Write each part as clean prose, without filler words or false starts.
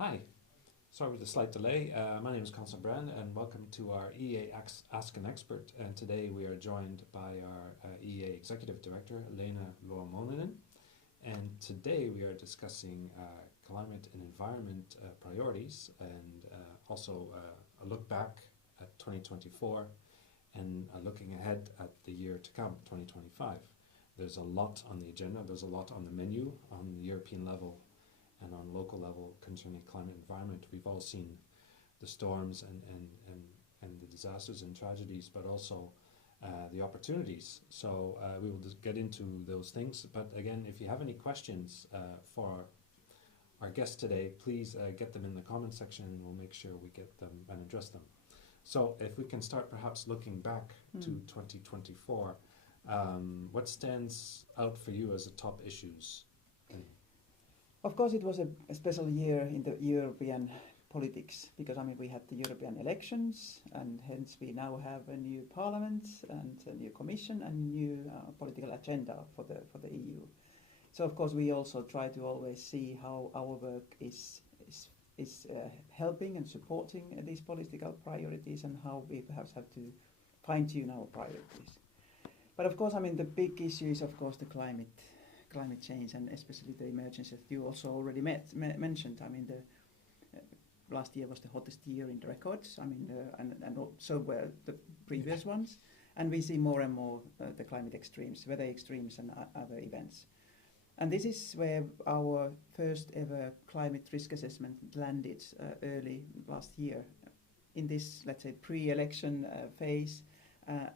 Hi, sorry with the slight delay. My name is Constance Brand and welcome to our EEA Ask an Expert. And today we are joined by our EEA Executive Director, Leena, Ylä-Mononen. And today we are discussing climate and environment priorities and also a look back at 2024 and looking ahead at the year to come, 2025. There's a lot on the agenda, there's a lot on the menu on the European level and on local level concerning climate and environment. We've all seen the storms and the disasters and tragedies, but also the opportunities. So we will just get into those things. But again, if you have any questions for our guests today, please get them in the comment section and we'll make sure we get them and address them. So if we can start perhaps looking back to 2024, what stands out for you as the top issues? Of course, it was a special year in the European politics because we had the European elections, and hence we now have a new parliament and a new commission and new political agenda for the EU. So of course we also try to always see how our work is helping and supporting these political priorities and how we perhaps have to fine-tune our priorities. But of course, the big issue is of course the climate change, and especially the emergency that you also already mentioned. The last year was the hottest year in the records, and so were the previous ones. And we see more and more the climate extremes, weather extremes and other events. And this is where our first ever climate risk assessment landed early last year in this, let's say, pre-election phase.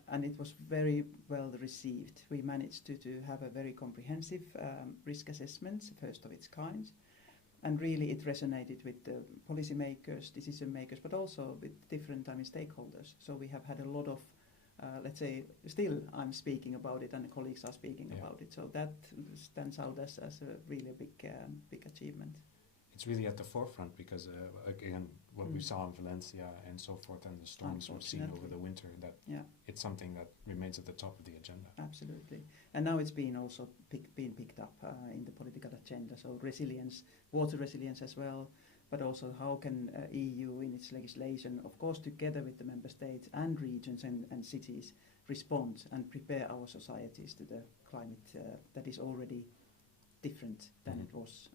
And it was very well received. We managed to have a very comprehensive risk assessment, first of its kind, and really it resonated with the policymakers, decision makers, but also with different stakeholders. So we have had a lot of, let's say, still I'm speaking about it and the colleagues are speaking about it. So that stands out as a really big achievement. It's really at the forefront because, again, what we saw in Valencia and so forth and the storms we've seen over the winter, that it's something that remains at the top of the agenda. Absolutely. And now it's been also being picked up in the political agenda. So resilience, water resilience as well, but also how can EU in its legislation, of course, together with the member states and regions and cities, respond and prepare our societies to the climate that is already different than it was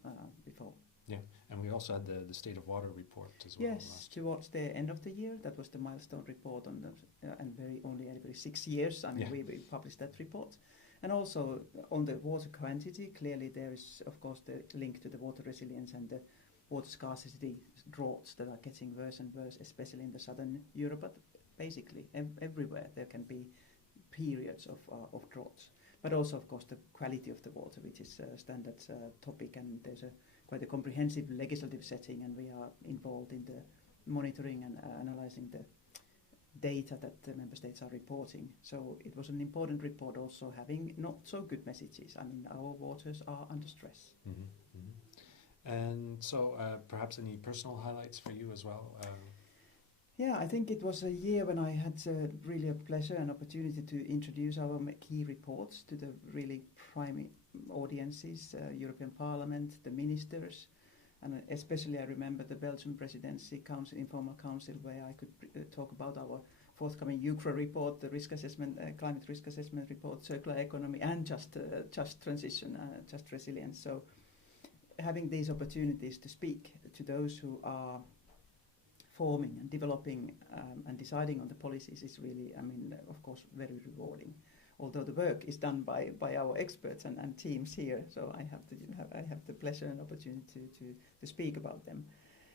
before. Yeah, and we also had the State of Water report as well. Yes, towards the end of the year, that was the milestone report on the, and every 6 years. We published that report. And also on the water quantity, clearly there is, of course, the link to the water resilience and the water scarcity droughts that are getting worse and worse, especially in the southern Europe, but basically everywhere there can be periods of droughts. But also, of course, the quality of the water, which is a standard topic, and there's quite a comprehensive legislative setting, and we are involved in the monitoring and analyzing the data that the member states are reporting. So it was an important report also having not so good messages. Our waters are under stress. And so perhaps any personal highlights for you as well? Yeah, I think it was a year when I had really a pleasure and opportunity to introduce our key reports to the really prime audiences, European Parliament, the ministers, and especially I remember the Belgian Presidency Council, Informal Council, where I could talk about our forthcoming UCRA report, the risk assessment, climate risk assessment report, circular economy, and just transition, just resilience. So having these opportunities to speak to those who are forming and developing and deciding on the policies is really, of course, very rewarding. Although the work is done by our experts and teams here, so I have the pleasure and opportunity to speak about them.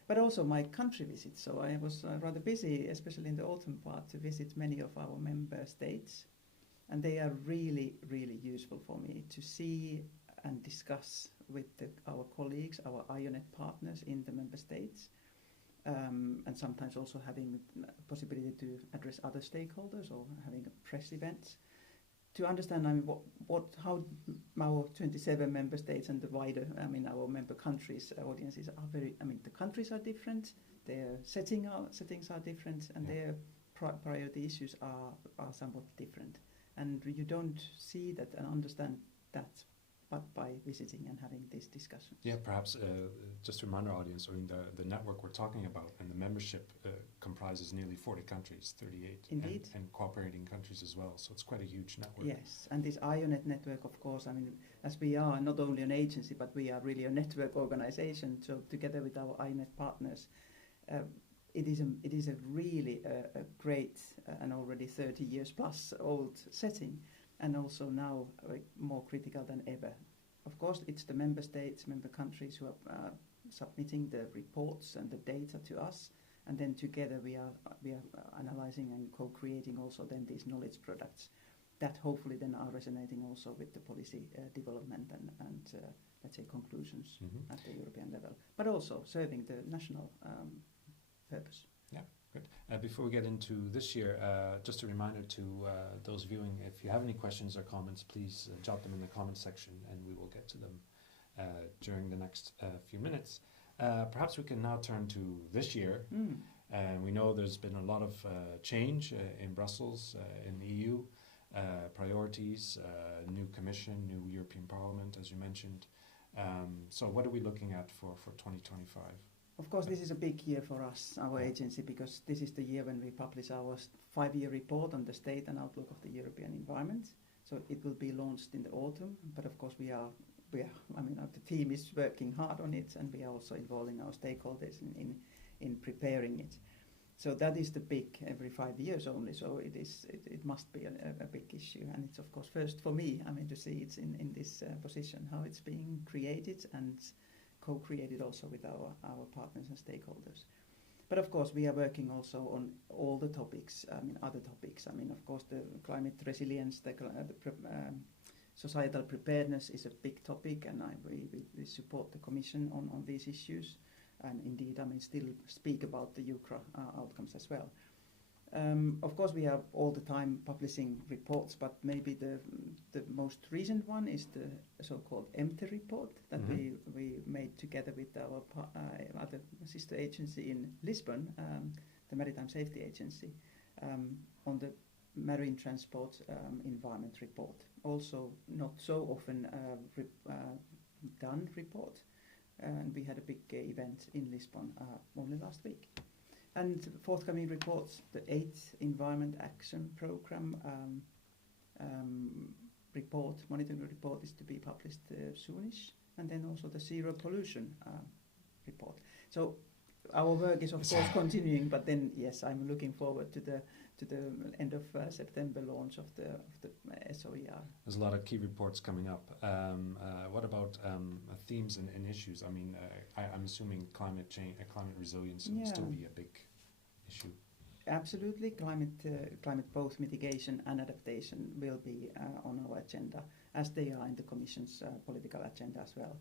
But also my country visits. So I was rather busy, especially in the autumn part, to visit many of our member states, and they are really, really useful for me to see and discuss with our colleagues, our IONET partners in the member states. And sometimes also having possibility to address other stakeholders or having press events to understand how our 27 member states and the wider, our member countries audiences are very, the countries are different, their settings are different, and their priority issues are somewhat different. And you don't see that and understand that but by visiting and having these discussions. Yeah, perhaps just to remind our audience, I mean, the network we're talking about and the membership comprises nearly 40 countries, 38, Indeed. And cooperating countries as well. So it's quite a huge network. Yes, and this IONET network, of course, I mean, as we are not only an agency, but we are really a network organization. So together with our IONET partners, it is a really a great and already 30 years plus old setting, and also now more critical than ever. Of course, it's the member states, member countries who are submitting the reports and the data to us, and then together we are analyzing and co-creating also then these knowledge products that hopefully then are resonating also with the policy development and let's say conclusions at the European level, but also serving the national purpose. Yeah, good. Before we get into this year, just a reminder to those viewing, if you have any questions or comments, please jot them in the comment section and we will get to them during the next few minutes. Perhaps we can now turn to this year. We know there's been a lot of change in Brussels, in the EU, priorities, new Commission, new European Parliament, as you mentioned. So what are we looking at for 2025? Of course, this is a big year for us, our agency, because this is the year when we publish our 5-year report on the state and outlook of the European environment. So it will be launched in the autumn, but of course I mean, the team is working hard on it, and we are also involving our stakeholders in preparing it. So that is the big, every 5 years only, so it must be a big issue. And it's of course first for me, I mean, to see it in this position, how it's being created and co-created also with our partners and stakeholders. But of course we are working also on all the topics, I mean other topics. I mean of course the climate resilience, the societal preparedness is a big topic, and we support the Commission on these issues. And indeed, I mean, still speak about the UCRA outcomes as well. Of course, we are all the time publishing reports, but maybe the most recent one is the so-called EMTE report that we made together with our other sister agency in Lisbon, the Maritime Safety Agency, on the marine transport environment report. Also, not so often done report. And we had a big event in Lisbon only last week. And forthcoming reports, the 8th Environment Action Programme report, monitoring report, is to be published soonish, and then also the Zero Pollution report. So our work is of course continuing, but then yes, I'm looking forward to the end of September launch of the SOER. There's a lot of key reports coming up. What about themes and issues? I mean, I'm assuming climate change, climate resilience will still be a big issue. Absolutely, climate both mitigation and adaptation will be on our agenda, as they are in the Commission's political agenda as well.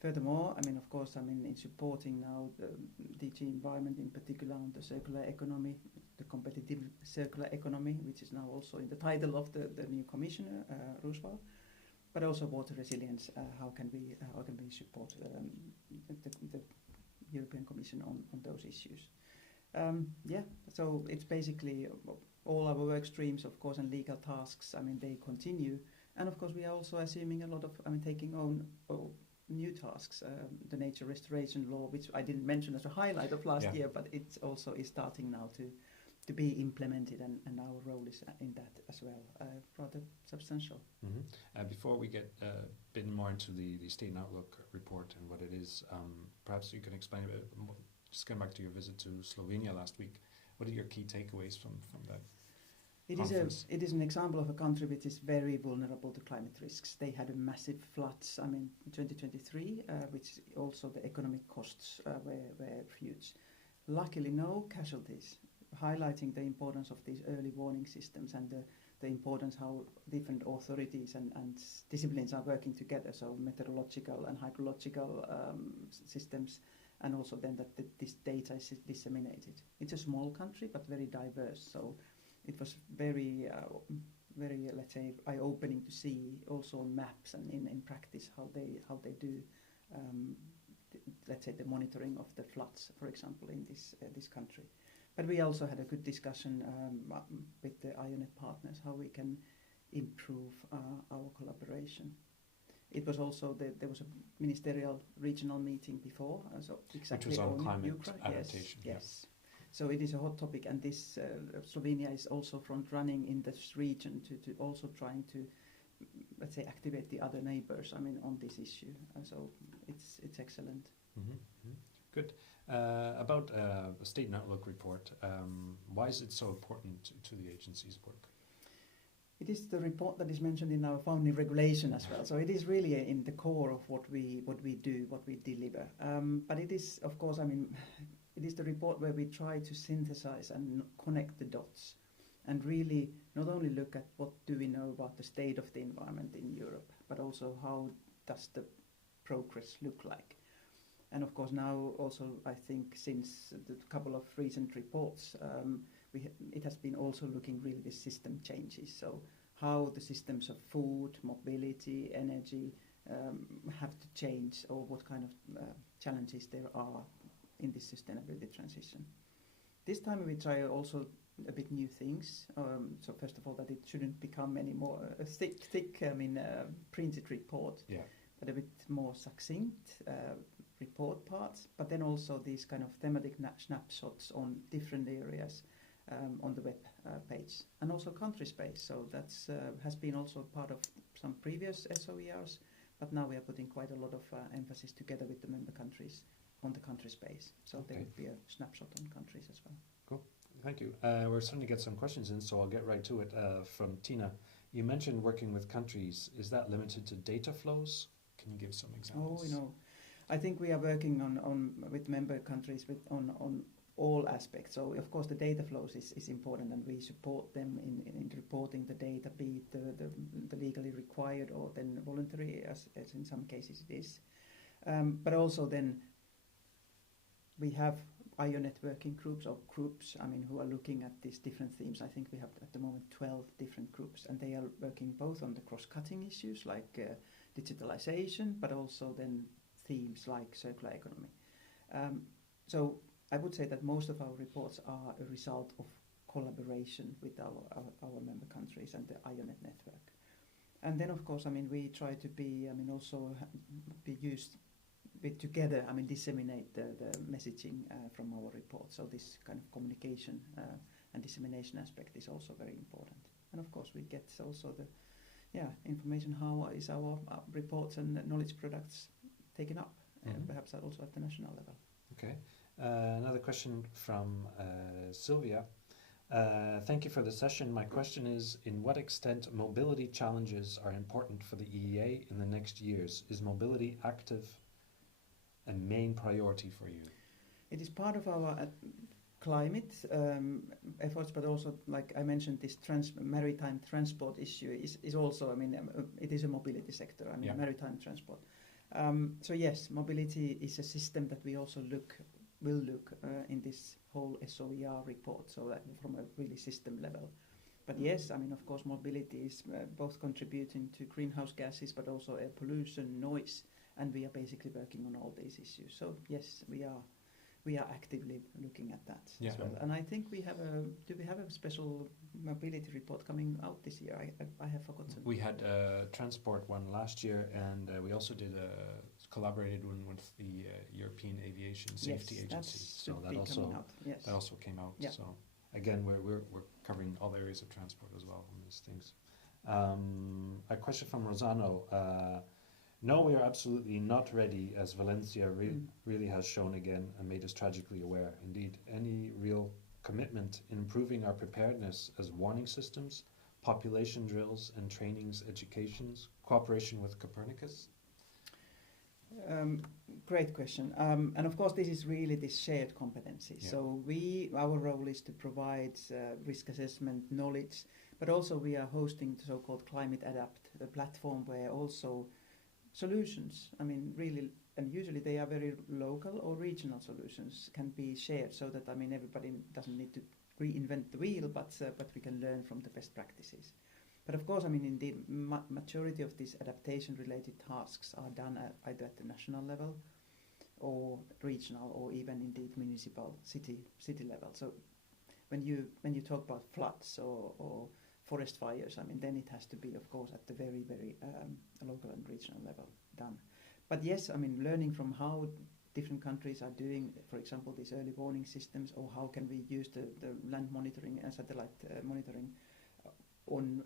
Furthermore, I mean, of course, I mean, in supporting now the DG Environment in particular on the circular economy, the competitive circular economy, which is now also in the title of the new Commissioner, Roosevelt, but also water resilience. How can we support the European Commission on those issues? So it's basically all our work streams, of course, and legal tasks. I mean, they continue, and of course, we are also assuming a lot of, I mean, taking on new tasks, the nature restoration law, which I didn't mention as a highlight of last year, but it also is starting now to be implemented, and our role is in that as well, rather substantial. Before we get a bit more into the State and Outlook report and what it is, perhaps you can explain a bit, just going back to your visit to Slovenia last week, what are your key takeaways from that? It is an example of a country which is very vulnerable to climate risks. They had a massive floods, I mean, 2023, which also the economic costs were huge. Luckily, no casualties, highlighting the importance of these early warning systems and the importance how different authorities and disciplines are working together, so meteorological and hydrological systems, and also then that this data is disseminated. It's a small country, but very diverse, so it was very, let's say, eye-opening to see also on maps and in practice how they do, let's say, the monitoring of the floods, for example, in this country. But we also had a good discussion with the IONET partners how we can improve our collaboration. It was also there was a ministerial regional meeting before, so exactly which was on climate Ukraine. adaptation. Yes. So it is a hot topic, and this Slovenia is also front running in this region to also trying to, let's say, activate the other neighbors. I mean, on this issue. So it's excellent. Mm-hmm. Mm-hmm. Good. About the State and Outlook report, why is it so important to the agency's work? It is the report that is mentioned in our founding regulation as well. So it is really in the core of what we do, what we deliver. But it is, of course, I mean, it is the report where we try to synthesize and connect the dots, and really not only look at what do we know about the state of the environment in Europe, but also how does the progress look like. And of course now also, I think since the couple of recent reports, it has been also looking really the system changes. So how the systems of food, mobility, energy have to change, or what kind of challenges there are in this sustainability transition. This time we try also a bit new things. So first of all, that it shouldn't become any more a thick printed report, but a bit more succinct report parts. But then also these kind of thematic snapshots on different areas on the web page, and also country space. So that's has been also part of some previous SOERs, but now we are putting quite a lot of emphasis together with the member countries on the country space. So there would be a snapshot on countries as well. Cool, thank you. We're starting to get some questions in, so I'll get right to it. From Tina, you mentioned working with countries. Is that limited to data flows? Can you give some examples? Oh, no. I think we are working on with member countries on all aspects. So of course the data flows is important, and we support them in reporting the data, be it the legally required or then voluntary, as in some cases it is. But also then we have IO networking groups or groups, I mean, who are looking at these different themes. I think we have at the moment 12 different groups, and they are working both on the cross-cutting issues like digitalization, but also then themes like circular economy. So I would say that most of our reports are a result of collaboration with our member countries and the IONET network. And then of course, I mean, we try to be, I mean, also be used with together, I mean, disseminate the messaging from our report. So this kind of communication and dissemination aspect is also very important. And of course we get also the information, how is our reports and knowledge products taken up, perhaps also at the national level. Okay. Another question from Sylvia. Thank you for the session. My question is, in what extent mobility challenges are important for the EEA in the next years? Is mobility active a main priority for you? It is part of our climate efforts, but also, like I mentioned, this maritime transport issue is also, I mean, it is a mobility sector, I mean, maritime transport. So yes, mobility is a system that we also will look in this whole SOER report, so that from a really system level. But yes, I mean, of course, mobility is both contributing to greenhouse gases, but also air pollution, noise, and we are basically working on all these issues. So yes, we are actively looking at that as well. And I think we have a special mobility report coming out this year? I have forgotten. We had a transport one last year, and we also did a collaborated one with the European Aviation Safety Agency. So that also came out. Yeah. So again, we're covering all areas of transport as well on these things. A question from Rosano. No, we are absolutely not ready, as Valencia really has shown again and made us tragically aware. Indeed, any real commitment in improving our preparedness as warning systems, population drills and trainings, educations, cooperation with Copernicus? Great question. And of course, this is really this shared competency. Yeah. So our role is to provide risk assessment knowledge, but also we are hosting the so-called Climate Adapt, a platform where also solutions, I mean, really, and usually they are very local or regional solutions, can be shared, so that, I mean, everybody doesn't need to reinvent the wheel, but we can learn from the best practices. But of course, I mean, indeed, majority of these adaptation-related tasks are done either at the national level or regional, or even indeed municipal city level. So when you talk about floods or forest fires, I mean, then it has to be, of course, at the very, very local and regional level done. But yes, I mean, learning from how different countries are doing, for example, these early warning systems, or how can we use the land monitoring and satellite monitoring on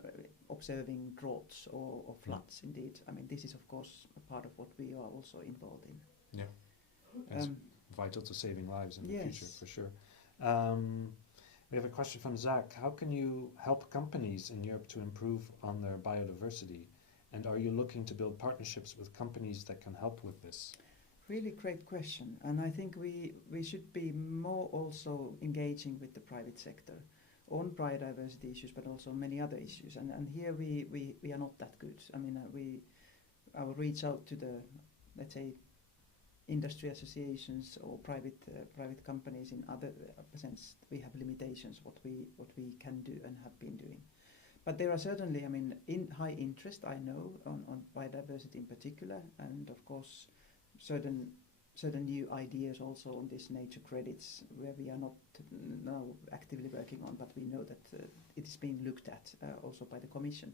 observing droughts or floods, indeed. I mean, this is, of course, a part of what we are also involved in. Yeah, it's vital to saving lives in the future, for sure. We have a question from Zach. How can you help companies in Europe to improve on their biodiversity? And are you looking to build partnerships with companies that can help with this? Really great question. And I think we should be more also engaging with the private sector on biodiversity issues, but also many other issues. And here we are not that good. I mean, I will reach out to the, let's say, industry associations or private companies in other sense. We have limitations what we can do and have been doing. But there are certainly, I mean, high interest, I know, on biodiversity in particular, and of course certain new ideas also on this nature credits, where we are not now actively working on, but we know that it is being looked at also by the Commission.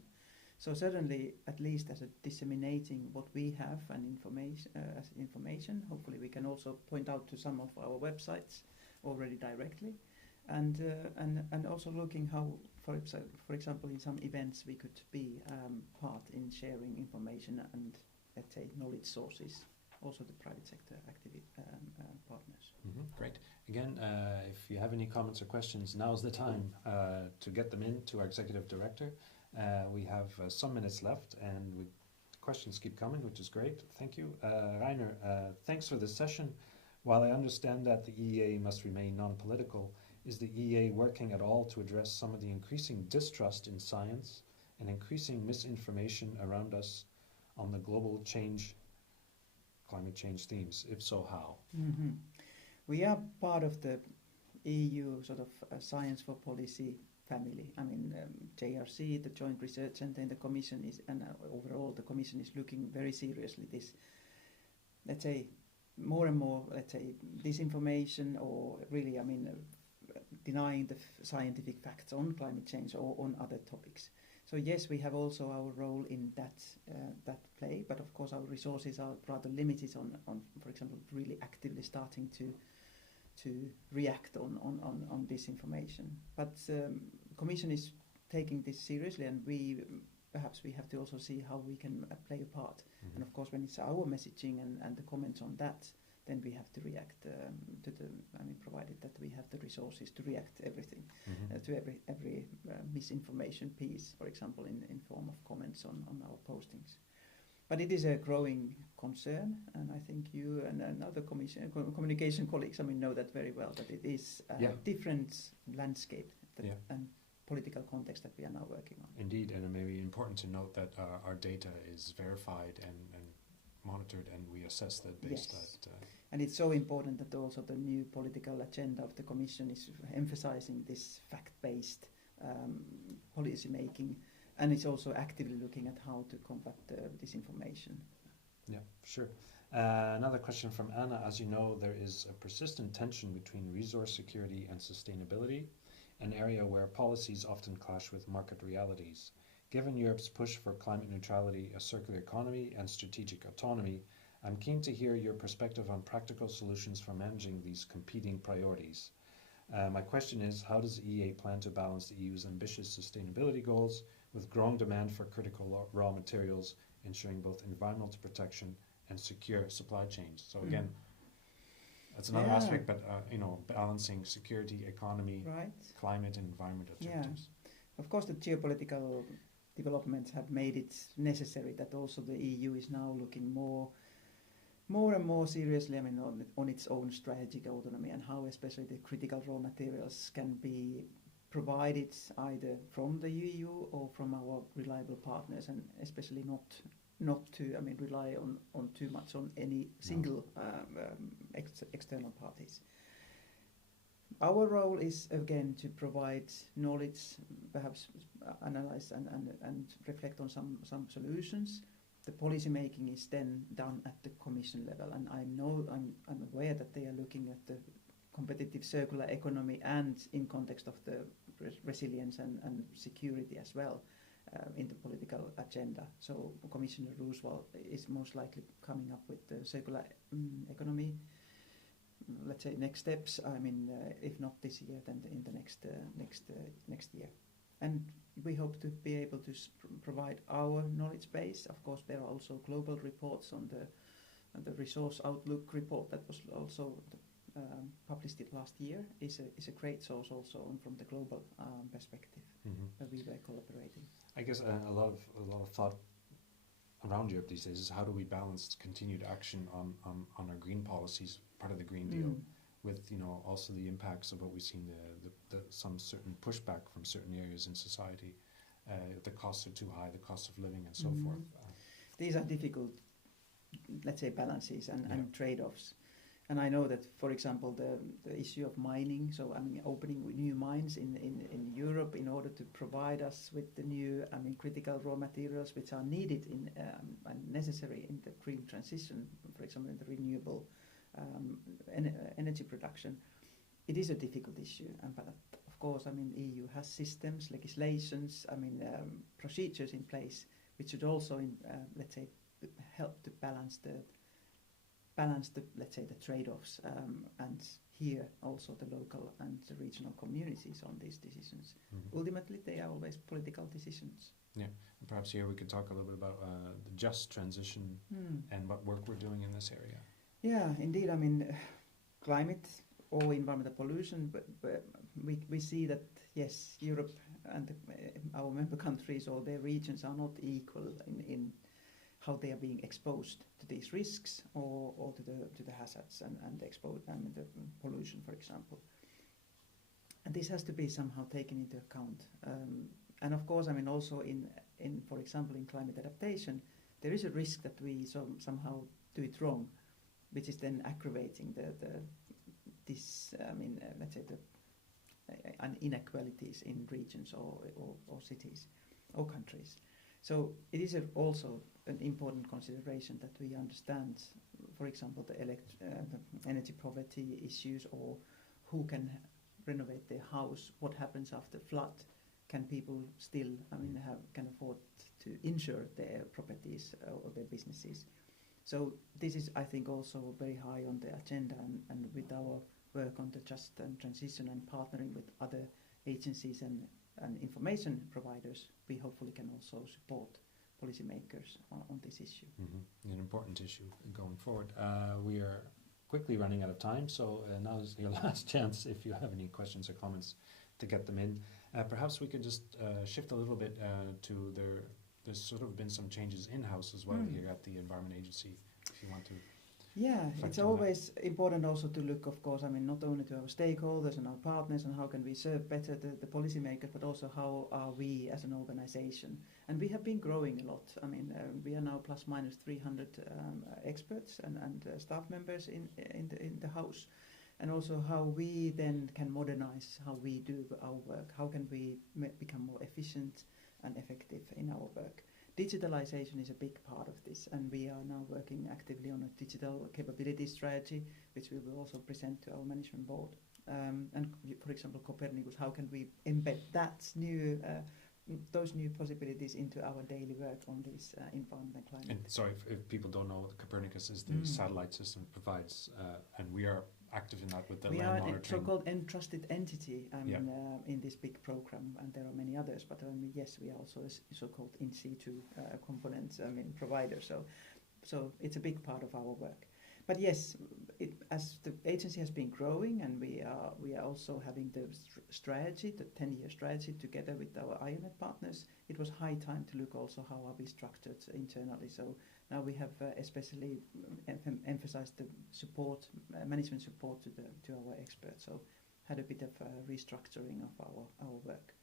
So certainly, at least as a disseminating what we have and information, hopefully we can also point out to some of our websites already directly, and also looking how, for example, in some events we could be part in sharing information and, let's say, knowledge sources. Also the private sector partners. Great. Again, if you have any comments or questions, now's the time to get them in to our Executive Director. We have some minutes left, and questions keep coming, which is great. Thank you. Rainer, thanks for this session. While I understand that the EEA must remain non-political, is the EEA working at all to address some of the increasing distrust in science and increasing misinformation around us on the global climate change themes? If so, how? We are part of the EU sort of Science for Policy family. I mean, JRC, the Joint Research Centre, and the Commission is, and overall the Commission is looking very seriously this, let's say, more and more, let's say, disinformation, or really, I mean, denying the scientific facts on climate change or on other topics. So yes, we have also our role in that play, but of course our resources are rather limited on for example, really actively starting to react on disinformation. But Commission is taking this seriously, and we have to also see how we can play a part. And of course, when it's our messaging and the comments on that, then we have to react to the, I mean, provided that we have the resources to react everything, to every misinformation piece, for example, in form of comments on our postings. But it is a growing concern, and I think you and other communication colleagues, I mean, know that very well, that it is a different landscape and political context that we are now working on. Indeed, and it may be important to note that our data is verified and monitored, and we assess that based at... And it's so important that also the new political agenda of the Commission is emphasizing this fact-based policy making, and it's also actively looking at how to combat disinformation. Yeah, sure. Another question from Anna. As you know, there is a persistent tension between resource security and sustainability, an area where policies often clash with market realities. Given Europe's push for climate neutrality, a circular economy, and strategic autonomy, I'm keen to hear your perspective on practical solutions for managing these competing priorities. My question is, how does the EEA plan to balance the EU's ambitious sustainability goals with growing demand for critical raw materials, ensuring both environmental protection and secure supply chains? So again, that's another aspect, but balancing security, economy, climate, and environment objectives. Of course, the geopolitical developments have made it necessary that also the EU is now looking more and more seriously, I mean, on its own strategic autonomy, and how especially the critical raw materials can be provided either from the EU or from our reliable partners, and especially not to, I mean, rely on too much on any single external parties. Our role is, again, to provide knowledge, perhaps analyze and reflect on some solutions. The policy making is then done at the Commission level, and I'm aware that they are looking at the competitive circular economy and in context of the resilience and security as well in the political agenda. So Commissioner Roosevelt is most likely coming up with the circular economy, let's say, next steps. I mean, if not this year, then in the next year. And we hope to be able to provide our knowledge base. Of course, there are also global reports on the resource outlook report that was also published it last year. Is a great source also from the global perspective where we were collaborating. I guess a lot of thought around Europe these days is how do we balance continued action on our green policies, part of the Green Deal, with also the impacts of what we've seen some certain pushback from certain areas in society. The costs are too high, the cost of living and so forth. These are difficult, let's say, balances and trade-offs. And I know that, for example, the issue of mining, so I mean opening new mines in Europe in order to provide us with the new, I mean, critical raw materials which are needed and necessary in the green transition, for example, in the renewable energy production. It is a difficult issue, but of course, I mean, EU has systems, legislations, I mean, procedures in place which should also, let's say, help to balance the let's say the trade-offs and here also the local and the regional communities on these decisions. Ultimately, they are always political decisions. Yeah, and perhaps here we could talk a little bit about the just transition and what work we're doing in this area. Yeah, indeed. I mean, climate or environmental pollution, but we see that yes, Europe and our member countries or their regions are not equal in how they are being exposed to these risks or to the hazards and the pollution, for example. And this has to be somehow taken into account. And of course, I mean, also in for example, in climate adaptation, there is a risk that we somehow do it wrong, which is then aggravating let's say the inequalities in regions or cities or countries. So it is also an important consideration that we understand, for example, the energy poverty issues, or who can renovate their house, what happens after flood, can people still, I mean, can afford to insure their properties or their businesses. So this is, I think, also very high on the agenda, and with our work on the just transition and partnering with other agencies and information providers, we hopefully can also support policymakers on this issue. An important issue going forward. We are quickly running out of time, so now is your last chance if you have any questions or comments to get them in. Perhaps we could just shift a little bit to there's sort of been some changes in-house as well here at the Environment Agency, if you want to. Yeah, it's always important also to look, of course, I mean, not only to our stakeholders and our partners and how can we serve better the policymakers, but also how are we as an organization. And we have been growing a lot. I mean, we are now plus minus 300 experts and staff members in the house. And also how we then can modernize how we do our work. How can we become more efficient and effective in our work. Digitalization is a big part of this, and we are now working actively on a digital capability strategy, which we will also present to our management board. And for example, Copernicus, how can we embed those new possibilities into our daily work on this environment and climate? And sorry, if people don't know, Copernicus is the satellite system it provides, and we are active in that with the land monitoring. We are a so-called entrusted entity in this big program, and there are many others, but yes, we are also a so-called in situ components provider, so it's a big part of our work. But yes, as the agency has been growing, and we are also having the strategy, the 10-year strategy, together with our IONET partners, it was high time to look also how are we structured internally. So now we have especially emphasized the support, management support to our experts. So had a bit of restructuring of our work.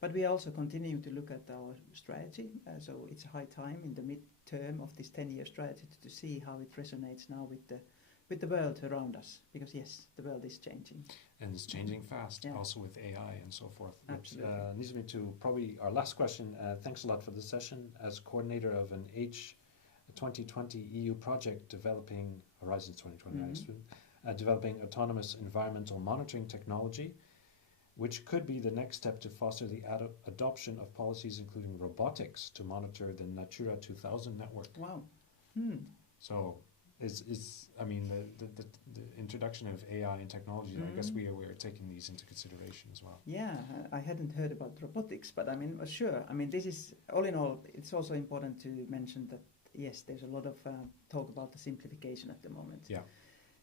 But we are also continuing to look at our strategy. So it's high time in the mid-term of this 10-year strategy to see how it resonates now with the world around us. Because yes, the world is changing. And it's changing fast, also with AI and so forth. Absolutely. Which leads me to probably our last question. Thanks a lot for this session. As coordinator of an 2020 EU project developing Horizons 2020, developing autonomous environmental monitoring technology, which could be the next step to foster the adoption of policies including robotics to monitor the Natura 2000 network. Wow. So I mean, the introduction of AI and technology, I guess we are taking these into consideration as well. Yeah, I hadn't heard about robotics, but I mean, sure. I mean, this is, all in all, it's also important to mention that, yes, there's a lot of talk about the simplification at the moment. Yeah.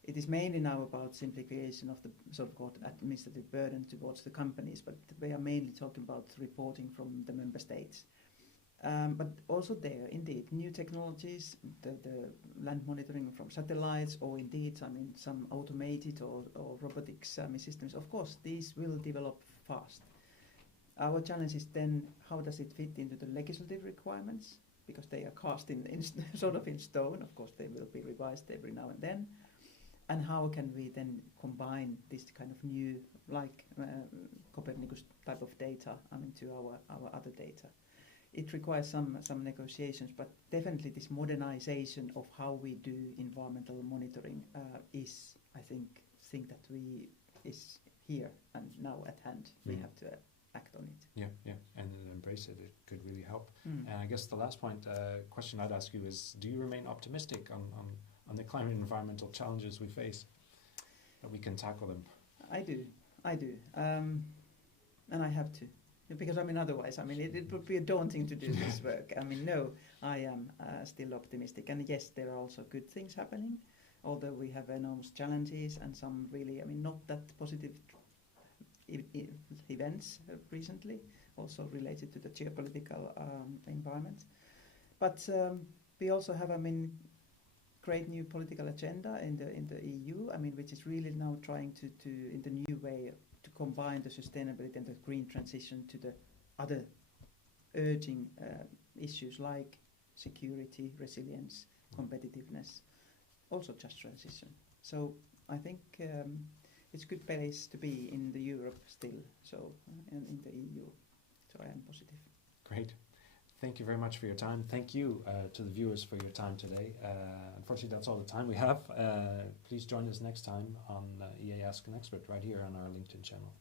It is mainly now about simplification of the so-called administrative burden towards the companies, but we are mainly talking about reporting from the member states. But also there, indeed, new technologies, the land monitoring from satellites, or indeed, I mean, some automated or robotics systems. Of course, these will develop fast. Our challenge is then, how does it fit into the legislative requirements? Because they are cast in sort of in stone. Of course, they will be revised every now and then. And how can we then combine this kind of new, like Copernicus type of data, I mean, to our other data? It requires some negotiations, but definitely this modernization of how we do environmental monitoring is, I think that is here and now at hand. We have to act on it. Yeah, and embrace it. It could really help. And I guess the last question I'd ask you is: do you remain optimistic on the climate and environmental challenges we face, that we can tackle them? I do, and I have to. Because, I mean, otherwise, I mean, it would be daunting to do this work. I mean, no, I am still optimistic. And yes, there are also good things happening, although we have enormous challenges and some really, I mean, not that positive events recently, also related to the geopolitical environment. But we also have, I mean, great new political agenda in the EU, I mean, which is really now trying to in the new way, to combine the sustainability and the green transition to the other urging issues like security, resilience, competitiveness, also just transition. So I think it's a good place to be in the Europe still, so and in the EU. So I am positive. Great. Thank you very much for your time. Thank you to the viewers for your time today. Unfortunately, that's all the time we have. Please join us next time on EEA Ask an Expert right here on our LinkedIn channel.